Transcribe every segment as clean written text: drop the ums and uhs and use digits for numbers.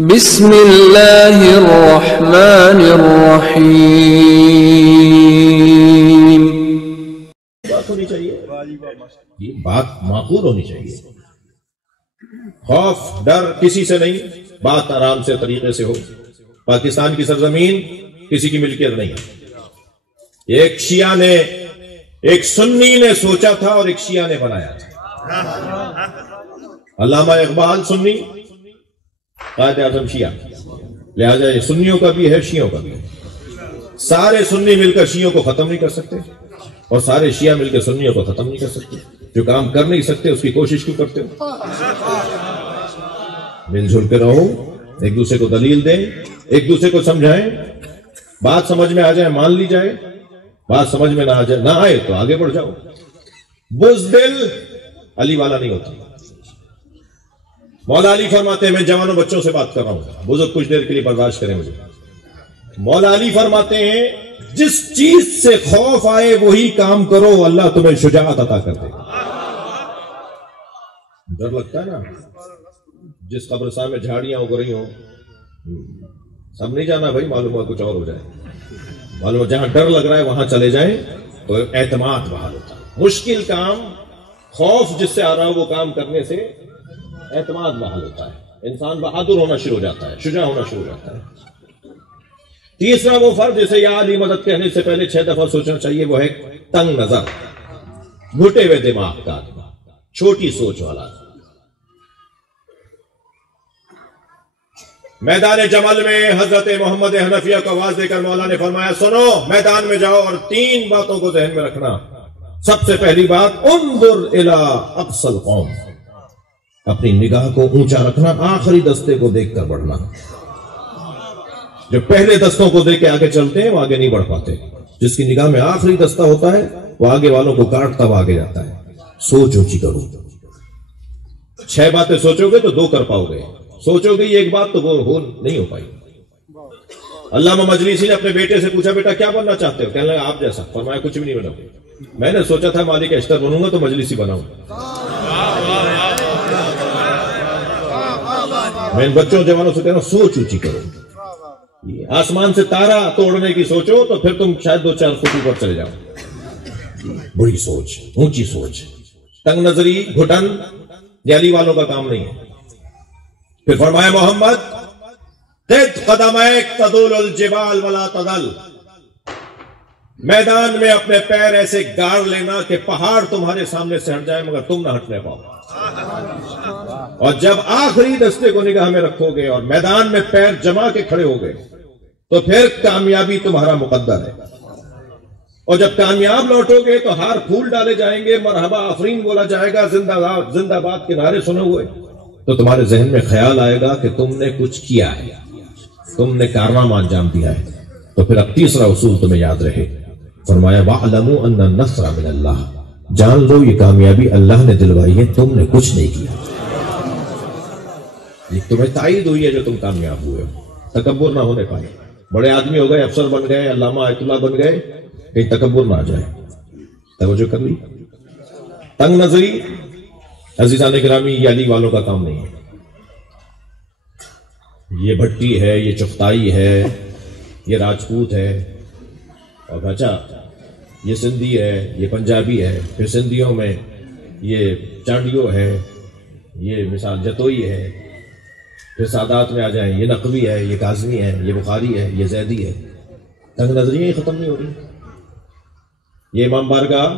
بسم اللہ الرحمن الرحیم. بات ہونی چاہیے، یہ بات معقول ہونی چاہیے. خوف ڈر کسی سے نہیں، بات آرام سے طریقے سے ہو. پاکستان کی سرزمین کسی کی ملکیت نہیں ہے. ایک شیعہ نے، ایک سنی نے سوچا تھا اور ایک شیعہ نے بنایا تھا. علامہ اقبال سنی، قائد اعظم شیعہ، لہذا یہ سنیوں کا بھی ہے شیعوں کا بھی ہے. سارے سنی مل کر شیعوں کو ختم نہیں کر سکتے اور سارے شیعہ مل کر سنیوں کو ختم نہیں کر سکتے. جو کام کر نہیں سکتے اس کی کوشش کیوں کرتے ہو؟ مل جل کے رہو، ایک دوسرے کو دلیل دیں، ایک دوسرے کو سمجھائیں. بات سمجھ میں آ جائے مان لی جائے، بات سمجھ میں نہ آئے تو آگے بڑھ جاؤ. بزدل علی والا نہیں ہوتا. مولا علی فرماتے ہیں، میں جوانوں بچوں سے بات کر رہا ہوں، بزرگ کچھ دیر کے لیے برداشت کریں مجھے. مولا علی فرماتے ہیں جس چیز سے خوف آئے وہی کام کرو، اللہ تمہیں شجاعت عطا کر دے. ڈر لگتا ہے نا، جس قبرستان میں جھاڑیاں اگ رہی ہوں، سب نہیں جانا بھائی، معلوم ہوا کچھ اور ہو جائے. معلوم جہاں ڈر لگ رہا ہے وہاں چلے جائیں تو اعتماد بحال ہوتا ہے. مشکل کام، خوف جس سے آ رہا ہو وہ کام کرنے سے اعتماد بحال ہوتا ہے. انسان بہادر ہونا شروع ہو جاتا ہے، شجاع ہونا شروع ہو جاتا ہے. تیسرا وہ فرد جسے یا علی مدد کہنے سے پہلے 6 دفعہ سوچنا چاہیے، وہ ہے تنگ نظر، گھٹے ہوئے دماغ کا، چھوٹی سوچ والا. میدان جمل میں حضرت محمد حنفیہ کو آواز دے کر مولا نے فرمایا، سنو، میدان میں جاؤ اور 3 باتوں کو ذہن میں رکھنا. سب سے پہلی بات، انظر الی اقصی القوم، اپنی نگاہ کو اونچا رکھنا، آخری دستے کو دیکھ کر بڑھنا. جو پہلے دستوں کو دیکھ کے آگے چلتے ہیں وہ آگے نہیں بڑھ پاتے. جس کی نگاہ میں آخری دستہ ہوتا ہے وہ آگے والوں کو کاٹتا ہوا آگے جاتا ہے. سوچ اونچی کرو. 6 باتیں سوچو گے تو 2 کر پاؤ گے، سوچو گے ایک بات تو وہ نہیں ہو پائی. علامہ مجلسی نے اپنے بیٹے سے پوچھا، بیٹا کیا بننا چاہتے ہو؟ کہنے لگا آپ جیسا. فرمایا کچھ بھی نہیں بناؤں گا. میں نے سوچا تھا مالک اشتر بنوں گا تو مجلسی بناؤں. میں ان بچوں جوانوں سے کہہ رہا ہوں، سوچ اونچی کرو. آسمان سے تارا توڑنے کی سوچو تو پھر تم شاید 2-4 فٹ اوپر چلے جاؤ. بڑی سوچ، اونچی سوچ. تنگ نظری، گھٹن یہ علی والوں کا کام نہیں ہے. پھر فرمایا، محمد قد قدمیک تدول الجبال ولا تدل، میدان میں اپنے پیر ایسے گاڑ لینا کہ پہاڑ تمہارے سامنے سے ہٹ جائے مگر تم نہ ہٹنے پاؤ. اور جب آخری دستے کو نگاہ میں رکھو گے اور میدان میں پیر جما کے کھڑے ہو گئے تو پھر کامیابی تمہارا مقدر ہے. اور جب کامیاب لوٹو گے تو ہار پھول ڈالے جائیں گے، مرحبا آفرین بولا جائے گا، زندہ باد کے نعرے سنے ہوئے، تو تمہارے ذہن میں خیال آئے گا کہ تم نے کچھ کیا ہے، تم نے کارنامہ انجام دیا ہے. تو پھر اب تیسرا اصول تمہیں یاد رہے. فرمایا، وَاعْلَمُوا أَنَّ النَّصْرَ مِنَ اللَّهِ، جان لو یہ کامیابی اللہ نے دلوائی ہے، تم نے کچھ نہیں کیا. یہ تمہیں تائید ہوئی ہے جو تم کامیاب ہوئے ہو. تکبر نہ ہونے پائے. بڑے آدمی ہو گئے، افسر بن گئے، علامہ آیت اللہ بن گئے، کہیں تکبر نہ آ جائے. توجہ کر لی. تنگ نظری عزیزان گرامی یہ علی والوں کا کام نہیں ہے. یہ بھٹی ہے، یہ چغتائی ہے، یہ راجپوت ہے، اور اچھا یہ سندھی ہے، یہ پنجابی ہے، پھر سندھیوں میں یہ چانڈیو ہے، یہ مثال جتوئی ہے، پھر سادات میں آ جائیں یہ نقوی ہے، یہ کاظمی ہے، یہ بخاری ہے، یہ زیدی ہے. تنگ نظریاں یہ ختم نہیں ہو رہی. یہ امام بارگاہ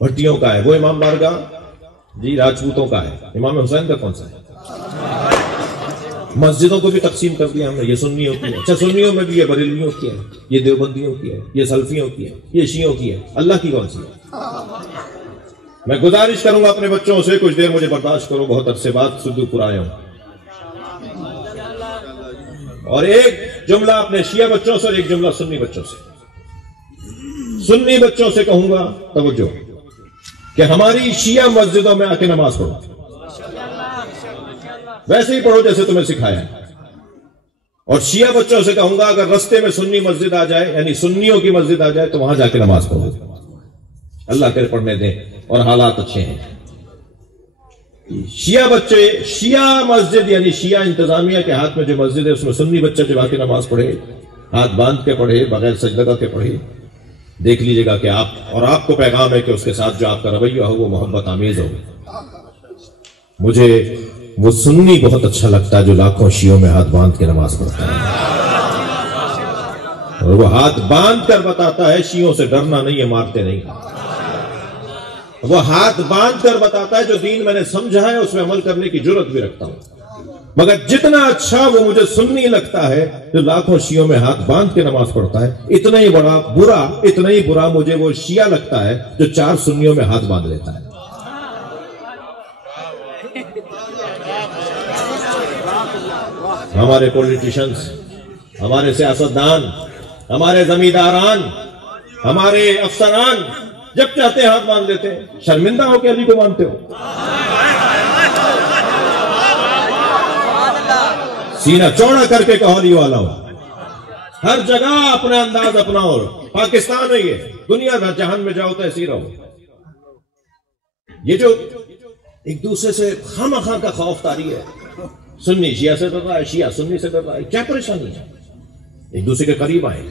بھٹیوں کا ہے، وہ امام بارگاہ جی راجپوتوں کا ہے. امام حسین کا کون سا ہے؟ مسجدوں کو بھی تقسیم کر دیا ہم نے. یہ سنیوں کی ہے، اچھا سنیوں میں بھی یہ بریلویوں کی ہے، یہ دیوبندیوں کی ہے، یہ سلفیوں کی ہے، یہ شیعوں کی ہے. اللہ کی کون سی ہے؟ میں گزارش کروں گا اپنے بچوں سے، کچھ دیر مجھے برداشت کرو، بہت عرصے بعد سدو پور آیا ہوں. اور ایک جملہ اپنے شیعہ بچوں سے اور ایک جملہ سنی بچوں سے. سنی بچوں سے کہوں گا توجہ کہ ہماری شیعہ مسجدوں میں آ کے نماز پڑھو، ویسے ہی پڑھو جیسے تمہیں سکھایا ہے. اور شیعہ بچوں سے کہوں گا اگر رستے میں سنی مسجد آ جائے، یعنی سنیوں کی مسجد آ جائے، تو وہاں جا کے نماز پڑھو. اللہ کرے پڑھنے دیں اور حالات اچھے ہیں. شیعہ بچے، شیعہ مسجد یعنی شیعہ انتظامیہ کے ہاتھ میں جو مسجد ہے اس میں سنی بچہ جب آ کے نماز پڑھے، ہاتھ باندھ کے پڑھے، بغیر سجدہ کے پڑھے، دیکھ لیجئے گا کہ آپ کو پیغام ہے کہ اس کے ساتھ جو آپ کا رویہ ہو وہ محبت آمیز ہو۔ مجھے وہ سنی بہت اچھا لگتا ہے جو لاکھوں شیعوں میں ہاتھ باندھ کے نماز پڑھتا ہے، اور وہ ہاتھ باندھ کر بتاتا ہے شیعوں سے ڈرنا نہیں ہے، مارتے نہیں۔ وہ ہاتھ باندھ کر بتاتا ہے جو دین میں نے سمجھا ہے اس میں عمل کرنے کی جرت بھی رکھتا ہوں، مگر جتنا اچھا وہ مجھے سنی لگتا ہے جو لاکھوں شیعوں میں ہاتھ باندھ کے نماز پڑھتا ہے، اتنا ہی برا مجھے وہ شیعہ لگتا ہے جو 4 سنیوں میں ہاتھ باندھ لیتا ہے۔ ہمارے پولیٹیشنز، ہمارے سیاستدان، ہمارے زمینداران، ہمارے افسران جب چاہتے ہیں ہاتھ باندھ لیتے ہیں۔ شرمندہ ہو کہ علی کو مانتے ہو؟ سینہ چوڑا کر کے کہو علی والا ہو، ہر جگہ اپنا انداز اپناؤ۔ پاکستان ہے یہ، دنیا میں جہان میں جاؤ تو ایسی رہو۔ یہ جو ایک دوسرے سے خواہ کا خوف طاری ہے، سنی شیعہ سے ڈر رہا ہے، شیعہ سنی سے ڈر رہا ہے، کیا پریشانی ہے؟ ایک دوسرے کے قریب آئیں۔